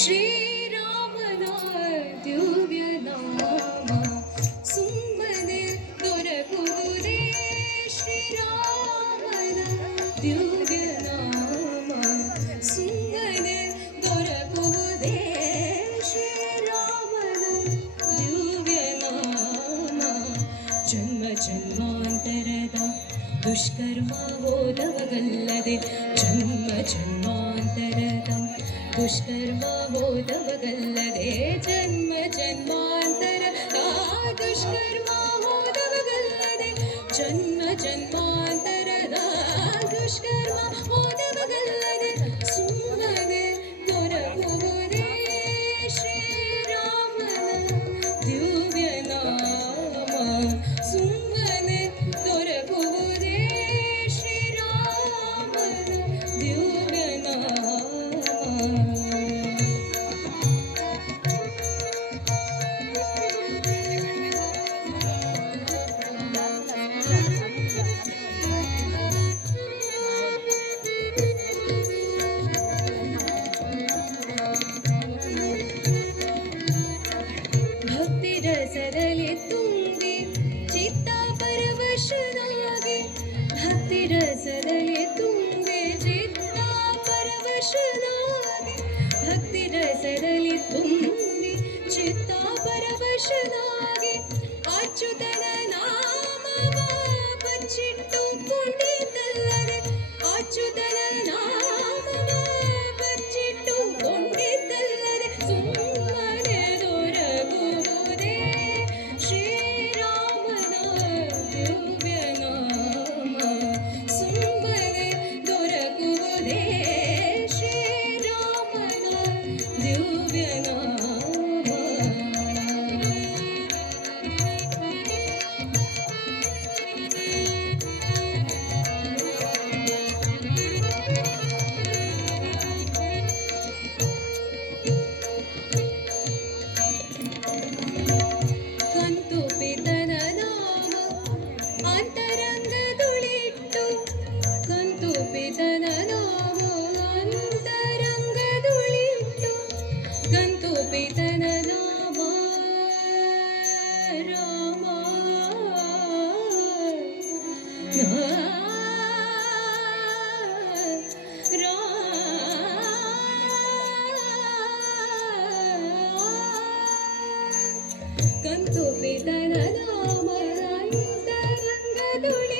ಶ್ರೀರಾಮನ ದಿವ್ಯ ನಾಮ ಸುಮ್ಮನೆ ದೊರಕುವುದೇ ಶ್ರೀರಾಮನ ದಿವ್ಯ ನಾಮ ಸುಮ್ಮನೆ ದೊರಕುವುದೇ ಶ್ರೀರಾಮನ ದಿವ್ಯ ನಾಮ ಜನ್ಮ ಜನ್ಮಾಂತರದ ದುಷ್ಕರ್ಮ ಹೋದವಗಲ್ಲದೆ ಜನ್ಮ ಜನ್ಮಾಂತರದ ದುಷ್ಕರ್ಮ ಹೋದವಗಲ್ಲದೆ ಜನ್ಮ ಜನ್ಮಾಂತರದ ದುಷ್ಕರ್ಮ ಹೋದವಗಲ್ಲದೆ ಜನ್ಮ ಜನ್ಮಾಂತರದ ದುಷ್ಕರ್ಮ ಹೋದವಗಲ್ಲದೆ ಸುಮ್ಮನೆ ದೊರಕುವುದೇ ಶ್ರೀರಾಮನ ದಿವ್ಯ ನಾಮ ಸುಮ್ಮನೆ ದೊರಕುವುದೇ ಶ್ರೀರಾಮನ ದಿವ್ಯ ನಾಮ ಭಕ್ತಿ ರಸದಲ್ಲಿ ತುಂಬಿ ಚಿತ್ತ ಪರವಶನಾಗಿ ಭಕ್ತಿ ರಸದಲ್ಲಿ ತುಂಬಿ ಚಿತ್ತ ಪರವಶನಾಗಿ ಭಕ್ತಿ ರಸದಲ್ಲಿ ತುಂಬಿ ಚಿತ್ತ ಪರವಶನಾಗಿ ಅಚ್ಯುತನ ನಾಮವ ಬಚ್ಚಿಟ್ಟು ಕೊಂಡಿದ್ದಲ್ಲದೆ ಅಚ್ಯುತನ ನಾಮವ ಬಚ್ಚಿಟ್ಟು ಕೊಂಡಿದ್ದಲ್ಲದೆ ಸುಮ್ಮನೆ ದೊರಕುವುದೇ ಶ್ರೀರಾಮನ ದಿವ್ಯ ನಾಮ ಸುಮ್ಮನೆ ದೊರಕುವುದೇ ಶ್ರೀರಾಮನ ದಿವ್ಯ ನಾಮ ಕಂತು ಪಿತನ ನಾಮ ಅಂತರಂಗದುಳಿಟ್ಟು ಕಂತು ಪಿತನ ನಾಮ ಅಂತರಂಗದುಳಿಟ್ಟು ಕಂತು ಪಿತನ ನಾಮ ರಾಮ ಕಂತು ಪಿತನ ನಾಮ ಅಂತರಂಗದುಳಿ